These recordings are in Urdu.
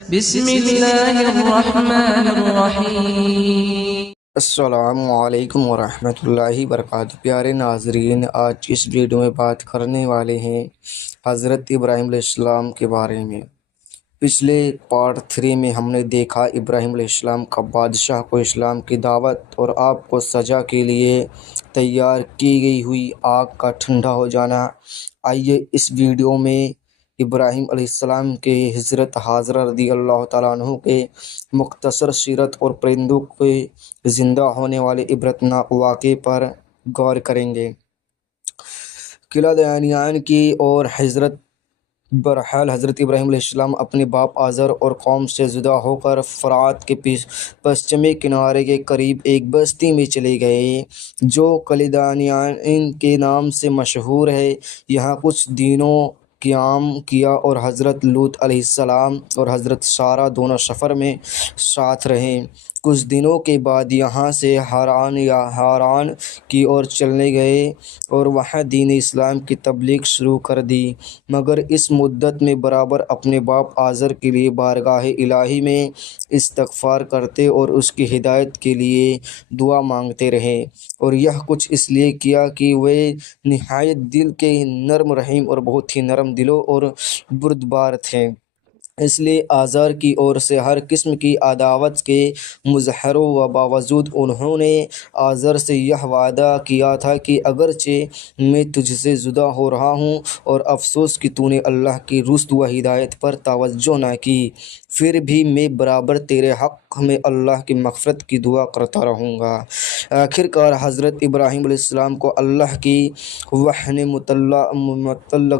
بسم اللہ الرحمن الرحیم۔ السلام علیکم ورحمۃ اللہ وبرکاتہ۔ پیارے ناظرین، آج اس ویڈیو میں بات کرنے والے ہیں حضرت ابراہیم علیہ السلام کے بارے میں۔ پچھلے پارٹ 3 میں ہم نے دیکھا ابراہیم علیہ السلام کا بادشاہ کو اسلام کی دعوت اور آپ کو سزا کے لیے تیار کی گئی ہوئی آگ کا ٹھنڈا ہو جانا۔ آئیے اس ویڈیو میں ابراہیم علیہ السلام کے حضرت حاجرہ رضی اللہ تعالیٰ عنہ کے مختصر سیرت اور پرندوں کے زندہ ہونے والے عبرتناک واقعے پر غور کریں گے۔ قلعہ دانیان کی اور برحال حضرت ابراہیم علیہ السلام اپنے باپ آزر اور قوم سے جدا ہو کر فرات کے پشچمی کنارے کے قریب ایک بستی میں چلے گئے جو قلعہ دانیان کے نام سے مشہور ہے۔ یہاں کچھ دنوں قیام کیا اور حضرت لوط علیہ السلام اور حضرت سارہ دونوں سفر میں ساتھ رہے۔ کچھ دنوں کے بعد یہاں سے ہاران کی اور چلنے گئے اور وہاں دین اسلام کی تبلیغ شروع کر دی، مگر اس مدت میں برابر اپنے باپ آزر کے لیے بارگاہ الہی میں استغفار کرتے اور اس کی ہدایت کے لیے دعا مانگتے رہے، اور یہ کچھ اس لیے کیا کہ وہ نہایت دل کے نرم رحیم اور بہت ہی نرم دلوں اور بردبار تھے۔ اس لیے آزار کی اور سے ہر قسم کی عداوت کے مظاہرے و باوجود انہوں نے آزر سے یہ وعدہ کیا تھا کہ اگرچہ میں تجھ سے جدا ہو رہا ہوں اور افسوس کہ تو نے اللہ کی رشد و ہدایت پر توجہ نہ کی، پھر بھی میں برابر تیرے حق میں اللہ کی مغفرت کی دعا کرتا رہوں گا۔ آخر کار حضرت ابراہیم علیہ السلام کو اللہ کی وحی نے مطلع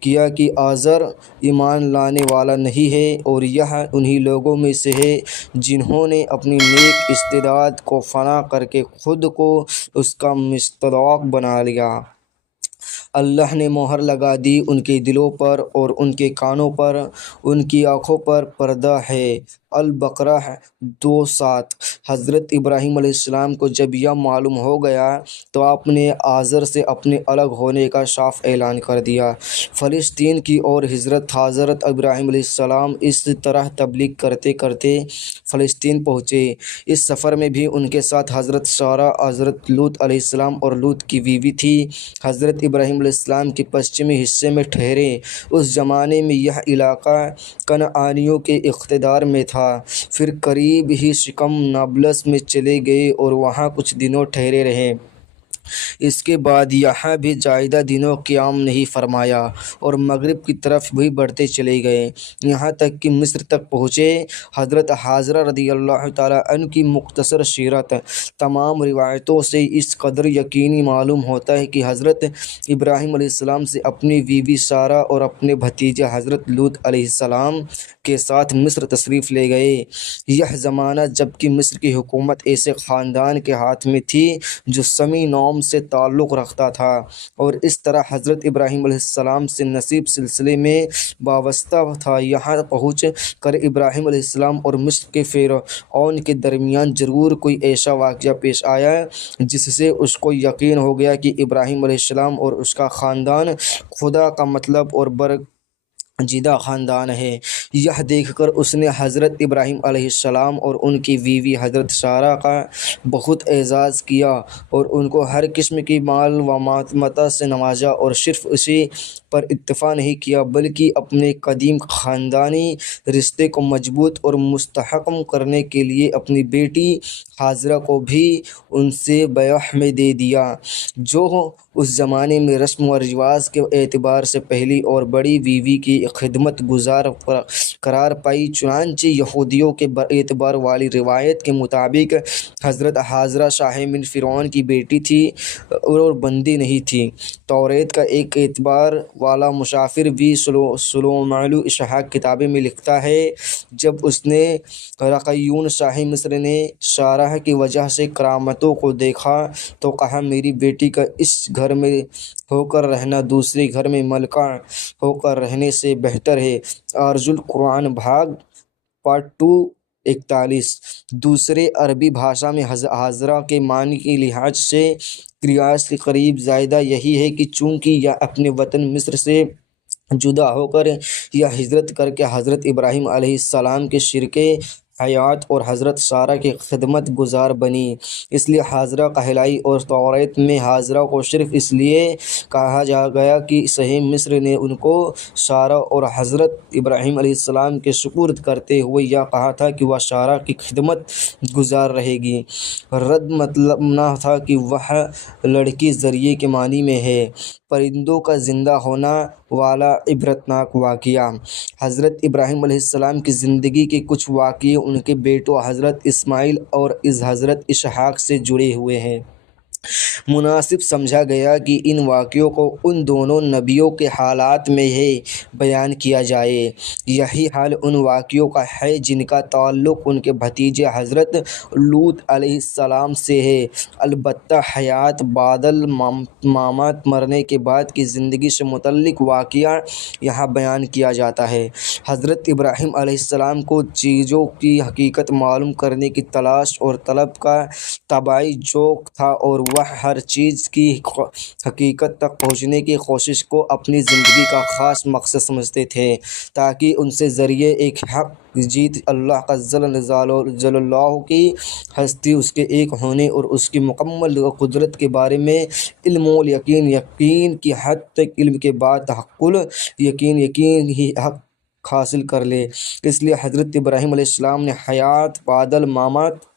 کیا کہ آزر ایمان لانے والا نہیں ہے اور یہ انہی لوگوں میں سے ہے جنہوں نے اپنی نیک استعداد کو فنا کر کے خود کو اس کا مصداق بنا لیا۔ اللہ نے مہر لگا دی ان کے دلوں پر اور ان کے کانوں پر، ان کی آنکھوں پر پردہ ہے۔ البقرہ 2:7۔ حضرت ابراہیم علیہ السلام کو جب یہ معلوم ہو گیا تو آپ نے آزر سے اپنے الگ ہونے کا صاف اعلان کر دیا۔ فلسطین کی اور حضرت ابراہیم علیہ السلام اس طرح تبلیغ کرتے کرتے فلسطین پہنچے۔ اس سفر میں بھی ان کے ساتھ حضرت سارہ، حضرت لوط علیہ السلام اور لوط کی بیوی تھی۔ حضرت ابراہیم علیہ السلام کے پشچمی حصے میں ٹھہرے۔ اس زمانے میں یہ علاقہ کنعانیوں کے اقتدار میں تھا۔ پھر قریب ہی شکم نابلس میں چلے گئے اور وہاں کچھ دنوں ٹھہرے رہے۔ اس کے بعد یہاں بھی زیادہ دنوں قیام نہیں فرمایا اور مغرب کی طرف بھی بڑھتے چلے گئے، یہاں تک کہ مصر تک پہنچے۔ حضرت حاجرہ رضی اللہ تعالیٰ عنہ کی مختصر سیرت۔ تمام روایتوں سے اس قدر یقینی معلوم ہوتا ہے کہ حضرت ابراہیم علیہ السلام سے اپنی بیوی سارہ اور اپنے بھتیجے حضرت لوط علیہ السلام کے ساتھ مصر تشریف لے گئے۔ یہ زمانہ جب کہ مصر کی حکومت ایسے خاندان کے ہاتھ میں تھی جو سمی نوم سے تعلق رکھتا تھا، اور اس طرح حضرت ابراہیم علیہ السلام سے نسب سلسلے میں وابستہ تھا۔ یہاں پہنچ کر ابراہیم علیہ السلام اور مصر کے فرعون کے درمیان ضرور کوئی ایسا واقعہ پیش آیا جس سے اس کو یقین ہو گیا کہ ابراہیم علیہ السلام اور اس کا خاندان خدا کا مطلب اور برگزیدہ خاندان ہے۔ یہ دیکھ کر اس نے حضرت ابراہیم علیہ السلام اور ان کی بیوی حضرت سارہ کا بہت اعزاز کیا اور ان کو ہر قسم کی مال و متاع سے نوازا، اور صرف اسی پر اکتفا نہیں کیا بلکہ اپنے قدیم خاندانی رشتے کو مضبوط اور مستحکم کرنے کے لیے اپنی بیٹی حاجرہ کو بھی ان سے بیعہ میں دے دیا، جو اس زمانے میں رسم و رواج کے اعتبار سے پہلی اور بڑی بیوی کی خدمت گزار قرار پائی۔ چنانچہ یہودیوں کے اعتبار والی روایت کے مطابق حضرت حاجرہ شاہ من فرعون کی بیٹی تھی اور بندی نہیں تھی۔ توریت کا ایک اعتبار والا مسافر بھی سلومعلو اسحاق کتابیں میں لکھتا ہے، جب اس نے رقیون شاہ مصر نے سارہ کی وجہ سے کرامتوں کو دیکھا تو کہا، میری بیٹی کا اس گھر میں ہو کر رہنا دوسرے گھر میں ملکہ ہو کر رہنے سے بہتر ہے۔ ارض القرآن بھاگ پارٹ 2 41۔ دوسرے عربی بھاشا میں حاجرہ کے معنی کے لحاظ سے قیاس کے قریب زیادہ یہی ہے کہ چونکہ یہ اپنے وطن مصر سے جدا ہو کر یا ہجرت کر کے حضرت ابراہیم علیہ السلام کے شریک حیات اور حضرت سارہ کی خدمت گزار بنی، اس لیے حاضرہ کہلائی۔ اور توریت میں حاضرہ کو صرف اس لیے کہا گیا کہ صحیح مصر نے ان کو سارہ اور حضرت ابراہیم علیہ السلام کے سپرد کرتے ہوئے یہ کہا تھا کہ وہ سارہ کی خدمت گزار رہے گی۔ رد مطلب نہ تھا کہ وہ لڑکی ذریعے کے معنی میں ہے۔ پرندوں کا زندہ ہونا والا عبرتناک واقعہ۔ حضرت ابراہیم علیہ السلام کی زندگی کے کچھ واقعے ان کے بیٹوں حضرت اسماعیل اور حضرت اسحاق سے جڑے ہوئے ہیں۔ مناسب سمجھا گیا کہ ان واقعوں کو ان دونوں نبیوں کے حالات میں ہی بیان کیا جائے۔ یہی حال ان واقعوں کا ہے جن کا تعلق ان کے بھتیجے حضرت لوط علیہ السلام سے ہے۔ البتہ حیات بعد الممات، مرنے کے بعد کی زندگی سے متعلق واقعہ یہاں بیان کیا جاتا ہے۔ حضرت ابراہیم علیہ السلام کو چیزوں کی حقیقت معلوم کرنے کی تلاش اور طلب کا طبعی ذوق تھا، اور وہ ہر چیز کی حقیقت تک پہنچنے کی کوشش کو اپنی زندگی کا خاص مقصد سمجھتے تھے، تاکہ ان سے ذریعے ایک حق جیت اللہ کا جل اللہ کی ہستی، اس کے ایک ہونے اور اس کی مکمل قدرت کے بارے میں علم و یقین کی حد تک علم کے بعد تحقق یقین ہی حق حاصل کر لے۔ اس لیے حضرت ابراہیم علیہ السلام نے حیات بعد الممات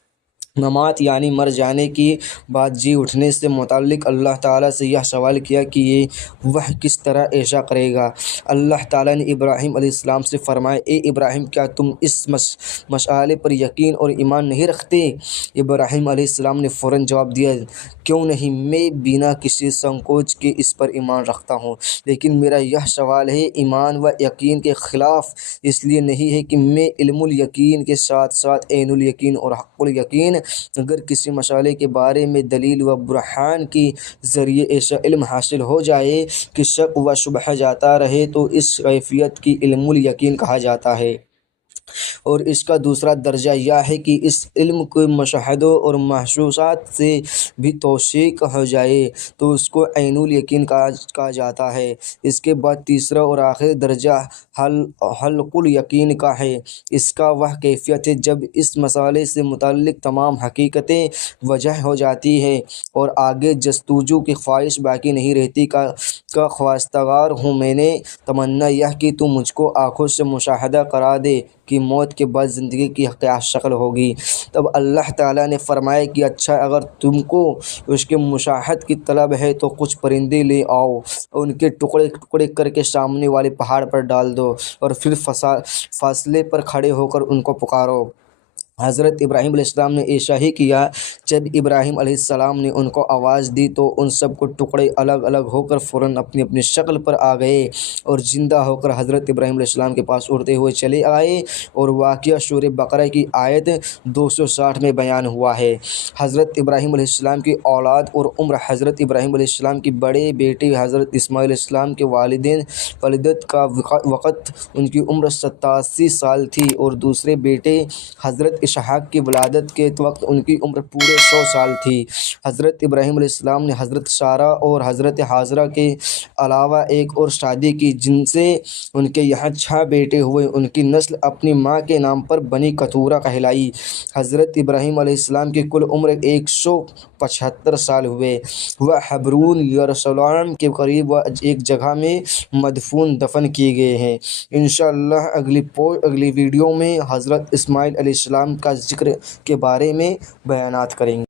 یعنی مر جانے کی بعد جی اٹھنے سے متعلق اللہ تعالیٰ سے یہ سوال کیا کہ وہ کس طرح ایسا کرے گا۔ اللہ تعالیٰ نے ابراہیم علیہ السلام سے فرمایا، اے ابراہیم، کیا تم اس مسئلے پر یقین اور ایمان نہیں رکھتے؟ ابراہیم علیہ السلام نے فوراً جواب دیا، کیوں نہیں، میں بنا کسی سنکوچ کے اس پر ایمان رکھتا ہوں، لیکن میرا یہ سوال ہے ایمان و یقین کے خلاف اس لیے نہیں ہے کہ میں علم الیقین کے ساتھ ساتھ عین الیقین اور حق الیقین، اگر کسی مسئلے کے بارے میں دلیل و برہان کے ذریعے ایسا علم حاصل ہو جائے کہ شک و شبہ جاتا رہے تو اس کیفیت کی علم الیقین کہا جاتا ہے۔ اور اس کا دوسرا درجہ یہ ہے کہ اس علم کو مشاہدوں اور محسوسات سے بھی توثیق ہو جائے تو اس کو عین الیقین کہا جاتا ہے۔ اس کے بعد تیسرا اور آخری درجہ حق الیقین کا ہے۔ اس کا وہ کیفیت ہے جب اس مسئلے سے متعلق تمام حقیقتیں واضح ہو جاتی ہیں اور آگے جستجو کی خواہش باقی نہیں رہتی۔ کا خواستگار ہوں، میں نے تمنا یہ کہ تو مجھ کو آنکھوں سے مشاہدہ کرا دے کہ موت کے بعد زندگی کی کیا شکل ہوگی۔ تب اللہ تعالیٰ نے فرمایا کہ اچھا، اگر تم کو اس کے مشاہد کی طلب ہے تو کچھ پرندے لے آؤ اور ان کے ٹکڑے ٹکڑے کر کے سامنے والے پہاڑ پر ڈال دو اور پھر فاصلے پر کھڑے ہو کر ان کو پکارو۔ حضرت ابراہیم علیہ السلام نے ایسا ہی کیا۔ جب ابراہیم علیہ السلام نے ان کو آواز دی تو ان سب کو ٹکڑے الگ الگ ہو کر فوراً اپنی اپنی شکل پر آ گئے اور زندہ ہو کر حضرت ابراہیم علیہ السلام کے پاس اڑتے ہوئے چلے آئے، اور واقعہ سورہ بقرہ کی آیت 260 میں بیان ہوا ہے۔ حضرت ابراہیم علیہ السلام کی اولاد اور عمر: حضرت ابراہیم علیہ السلام کی بڑے بیٹے حضرت اسماعیل علیہ السلام کے والدت کا وقت ان کی عمر 87 سال تھی، اور دوسرے بیٹے حضرت اسحاق کی ولادت کے وقت ان کی عمر پورے 100 سال تھی۔ حضرت ابراہیم علیہ السلام نے حضرت سارہ اور حضرت حاجرہ کے علاوہ ایک اور شادی کی، جن سے ان کے یہاں 6 بیٹے ہوئے۔ ان کی نسل اپنی ماں کے نام پر بنی کتورہ کہلائی۔ حضرت ابراہیم علیہ السلام کی کل عمر 175 سال ہوئے۔ وہ حبرون یروشلم کے قریب ایک جگہ میں دفن کیے گئے ہیں۔ انشاءاللہ اگلی ویڈیو میں حضرت اسماعیل علیہ السلام کا ذکر کے بارے میں بیانات کریں گے۔